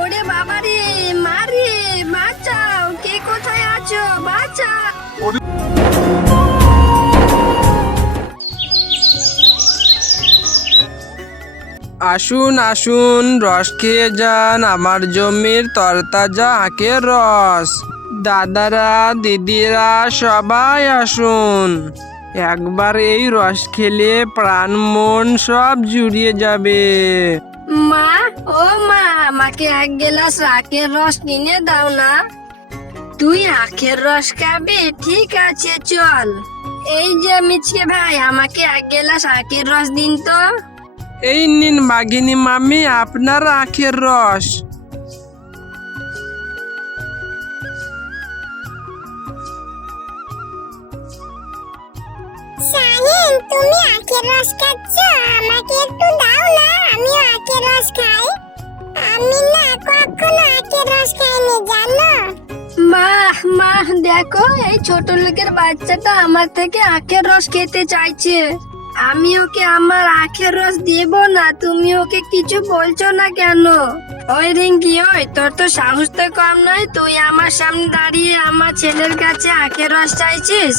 ওরে বাবারে, মারে, বাঁচাও, কে কোথায় আছো, বাঁচা। আসুন আসুন, রস খেয়ে যান, আমার জমির তরতাজা আখের রস। দাদারা, দিদিরা, সবাই আসুন। একবার এই রস খেলে প্রাণ মন সব জুড়িয়ে যাবে। মা, ও মা, আমাকে এক গ্লাস আখের রস কিনে দাও না। তুই আখের রস খাবি? ঠিক আছে, চল। এই যে মিচকে ভাই, আমাকে এক গ্লাস আখের রস দিন তো। এই নিন বাঘিনী মামি, আপনার আখের রস। শাহিন, তুমি আখের রস খাচ্ছ? আমাকে একটু দাও না, আমিও আখের রস খাই। আমি না কখনো আখের রস খাইনি, জানো? মা, দেখো, এই ছোট লোকের বাচ্চাটা আমার থেকে আখের রস খেতে চাইছে। আমি ওকে আমার আখের রস দেব না, তুমি ওকে কিছু বলছো না কেন? ওই রিঙ্কি, ওই তোর তো সাহস তো কম নয়, তুই আমার সামনে দাঁড়িয়ে আমার ছেলের কাছে আখের রস চাইছিস?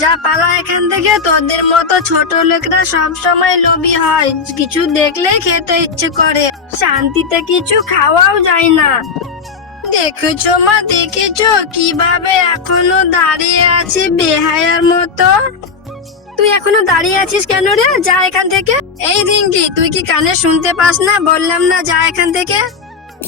যা পালা এখান থেকে। তোদের মতো ছোট লোকরা সব সময় লোভী হয়, কিছু দেখলেই খেতে ইচ্ছে করে, শান্তিতে কিছু খাওয়াও যায় না। দেখেছো মা, দেখেছো কিভাবে এখনো দাঁড়িয়ে আছে বেহায়ার মতো? তুই এখনো দাঁড়িয়ে আছিস কেন রে? যা এখান থেকে। এই রিঙ্কি, তুই কি কানে শুনতে পাস না? বললাম না, যা এখান থেকে।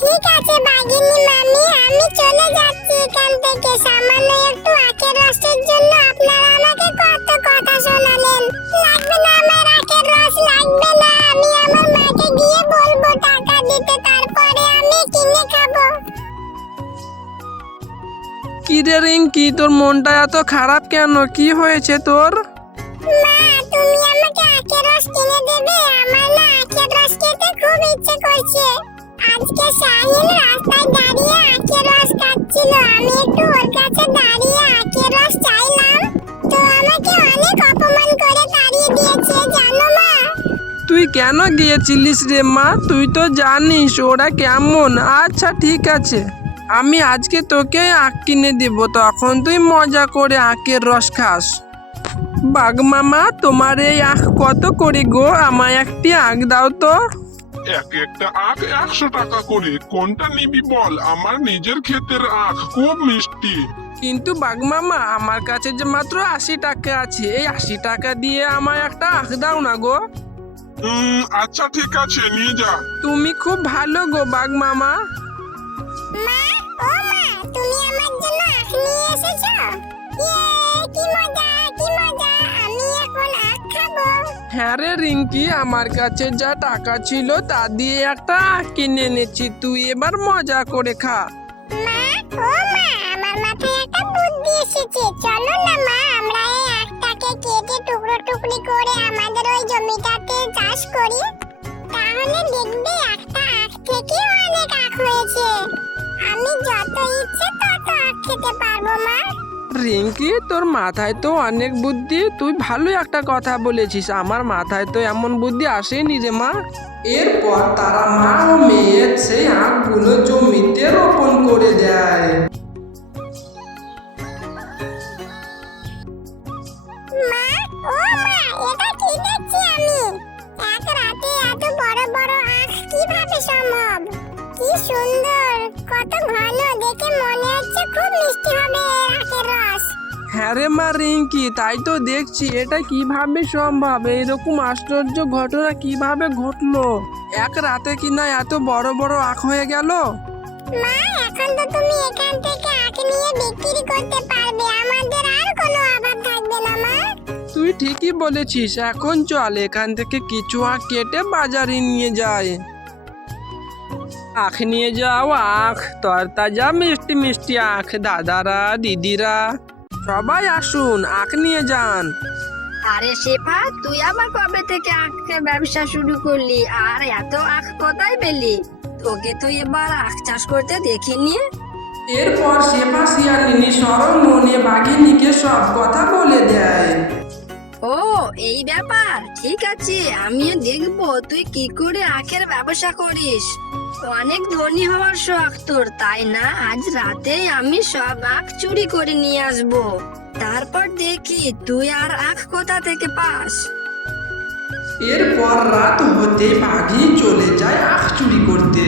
ঠিক আছে বাঘিনী মামি, আমি চলে যাচ্ছি এখান থেকে। সামান্য একটু আখের রসের জন্য আপনারা আমাকে কত কথা শোনালেন। লাগবে না আমার আখের রস, লাগবে না। আমি আমার মাকে গিয়ে বলবো টাকা দিতে, তারপরে আমি কিনে খাবো। কি রে রিঙ্কি, তোর মনটা এত খারাপ কেন? কি হয়েছে তোর? মা, তুমি আমাকে আখের রস কিনে দেবে? আমার না আখের রস খেতে খুব ইচ্ছে করছে। আজকে শাহিন রাস্তায় দাঁড়িয়ে আখের রস খাচ্ছিল, আমি একটু ওর কাছে দাঁড়িয়ে আখের রস চাইলাম, তো আমাকে অনেক অপমান করে তাড়িয়ে দিয়েছে, জানো মা? তুই কেন গিয়েছিলিস রে মা? তুই তো জানিস ওরা কেমন। আচ্ছা ঠিক আছে, আমি আজকে তোকে আখ কিনে দেব, তখন তুই মজা করে আখের রস খাস। বাঘ মামা, তোমার এই আখ কত করে গো? আমায় একটি আখ দাও তো। একটা আখ 100 টাকা করে। কোনটা নিবি বল? আমার নিজের ক্ষেতের আখ, খুব মিষ্টি। কিন্তু বাঘ মামা, আমার কাছে যে মাত্র 80 টাকা আছে, এই 80 টাকা দিয়ে আমায় একটা আখ দাও না গো। আচ্ছা ঠিক আছে, নিয়ে যা। তুমি খুব ভালো গো বাঘ মামা। মা, ও মা, তুমি আমার জন্য আখ নিয়ে এসেছো? কি মজা, কি মজা, আমি এখন আখ খাবো। হ্যাঁ রে রিঙ্কি, আমার কাছে যা টাকা ছিল তা দিয়ে একটা আখ কিনে এনেছি, তুই এবার মজা করে খা। মা, ও মা, আমার মাথায় একটা বুদ্ধি এসেছে। চলো না মা, আমরা এই আখটাকে কেটে টুকরো টুকরি করে আমাদের ওই জমিটাতে চাষ করি। তাহলে দেখবে একটা আখ থেকে অনেক আখ হয়েছে। আমি যত ইচ্ছে তত আখ খেতে পারবো মা। রিঙ্কি, তোর মাথায় তো অনেক বুদ্ধি, তুই ভালো একটা কথা বলেছিস। আমার মাথায় তো এমন বুদ্ধি আসেনি রে মা। এরপর তারা মা ও মেয়ে সেই আখগুলো জমিতে রোপণ করে দেয়। মা, ও মা, এটা কি দেখছি আমি? এক রাতে এত বড় বড় আখ কিভাবে সম্ভব? কি সুন্দর, কত ঘন, দেখে মনে হচ্ছে খুব মিষ্টি হবে এর আখের রস। হ্যাঁ রে মা রিঙ্কি, তাই তো দেখছি। এটা কিভাবে সম্ভব? এইরকম আশ্চর্য ঘটনা কিভাবে ঘটলো? এক রাতে কিনা এত বড় বড় আখ হয়ে গেল। মা, এখন তো তুমি এখান থেকে আখ নিয়ে বিক্রি করতে পারবে, আমাদের আর কোনো অভাব থাকবে না মা। তুই ঠিকই বলেছিস। এখন চল এখান থেকে কিছু আখ কেটে বাজারে নিয়ে যাই। আখ নিয়ে যাও, আখ, তরতাজা মিষ্টি মিষ্টি আখ। দাদারা, দিদিরা, সবাই আসুন, আখ নিয়ে যান। আরে শেফা, তুই আবার কবে থেকে আখের ব্যবসা শুরু করলি? আর এত আখ কোথায় পেলি? তোকে তো এবার আখ চাষ করতে দেখিনি। এরপর শেফা শিয়ালিনী সরল মনে বাঘিনীকে সব কথা বলে দেয়। ও, এই ব্যাপার, ঠিক আছে, আমিও দেখবো তুই কি করে আখের ব্যবসা করিস। অনেক ধনী হওয়ার শখ তোর, তাই না? আজ রাতেই আমি সব আখ চুরি করে নিয়ে আসবো, তারপর দেখি তুই আর আখ কোথা থেকে পাস। এরপর রাত হতে বাঘিনী চলে যায় আখ চুরি করতে।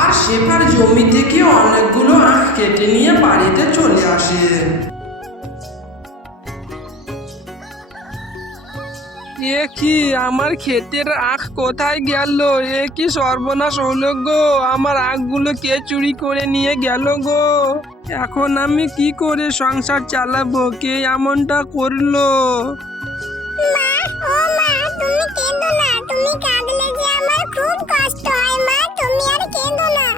আর শেফার জমি থেকে অনেকগুলো আখ কেটে নিয়ে বাড়িতে চলে আসে। এ কি, আমার ক্ষেতের আখ কোথায় গেল? এ কি সর্বনাশ হলো গো, আমার আখগুলো কে চুরি করে নিয়ে গেল গো? এখন আমি কি করে সংসার চালাবো? কে এমনটা করলো? মা, ও মা, তুমি কেঁদো না। তুমি কাঁদলে যে আমার খুব কষ্ট হয় মা, তুমি আর কেঁদো না।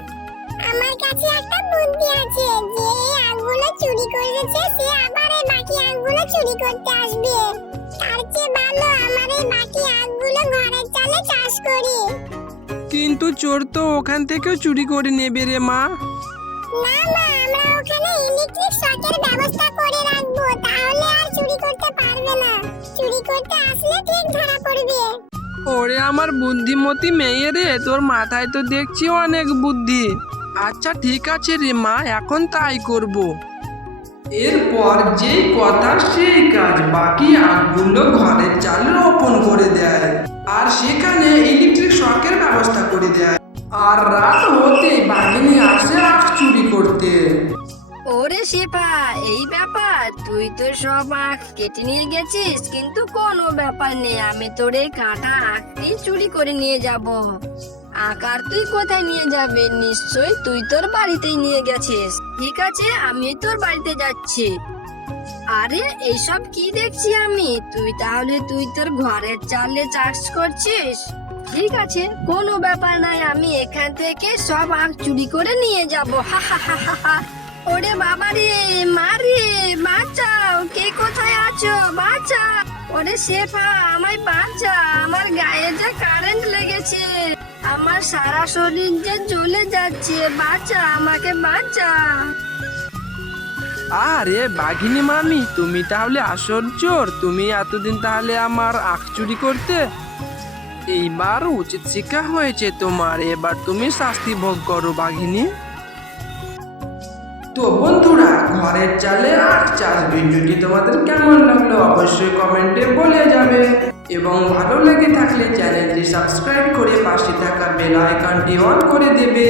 আমার কাছে একটা বুদ্ধি আছে, যে এই আখগুলো চুরি করেছে সে আবার এই বাকি আখগুলো চুরি করতে আসবে। তার চেয়ে ভালো আমার এই বাকি আখগুলো ঘরের চালে চাষ করি। কিন্তু চোর তো ওখান থেকেও চুরি করে নেবে রে মা। না মা, আমরা ওখানে ইলেকট্রিক শকের ব্যবস্থা করে রাখবো, তাহলে আর চুরি করতে পারবে না। চুরি করতে আসলে ঠিক ধরা পড়বে। ওরে আমার বুদ্ধিমতী মেয়ে রে, তোর মাথায় তো দেখছি অনেক বুদ্ধি। আচ্ছা ঠিক আছে রে মা, এখন তাই করব। এরপর যেই কথা সেই কাজ, বাকি আখগুলো ঘরের চালে রোপণ করে দেয় আর সেখানে ইলেকট্রিক শকের ব্যবস্থা করে দেয়। আর রাত হতে বাঘিনী আসে আখ চুরি করতে। ওরে শেফা, এই ব্যাপার, তুই তো সব আখ কেটে নিয়ে গেছিস, কিন্তু কোনো ব্যাপার নেই, আমি তোর এই কাটা আখটি চুরি করে নিয়ে যাব। আখ আর তুই কোথায় নিয়ে যাবে? নিশ্চয়ই তুই তোর বাড়িতেই নিয়ে গেছিস। ঠিক আছে, আমি তোর বাড়িতে যাচ্ছি। আরে এইসব কি দেখছি আমি? তুই তোর ঘরের চালে চাষ করছিস? ঠিক আছে, কোনো ব্যাপার নাই, আমি এখান থেকে সব আখ চুরি করে নিয়ে যাব। হা হা হা হা হা। ওরে বাবা রে, মারে, বাঁচাও, কে কোথায় আছো? বাঁচা। ওরে শেফা, আমায় বাঁচা, আমার গায়ে যে কারেন্ট লেগেছে, আমার সারা শরীর যে জ্বলে যাচ্ছে, বাঁচা, আমাকে বাঁচা। আরে বাঘিনী মামি, তুমি তাহলে আসল চোর? তুমি এতদিন তাহলে আমার আখ চুরি করতে? এইবার উচিত শিক্ষা হয়েছে তোমার, এবার তুমি শাস্তি ভোগ করো বাঘিনী। তো বন্ধুরা, ঘরের চালে আখ চাষ ভিডিওটি তোমাদের কেমন লাগলো অবশ্যই কমেন্টে বলে যাবে, এবং ভালো লেগে থাকলে চ্যানেলটি সাবস্ক্রাইব করে পাশে থাকা বেল আইকনটি অন করে দেবে।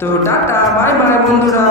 তো টাটা, বাই বাই বন্ধুরা।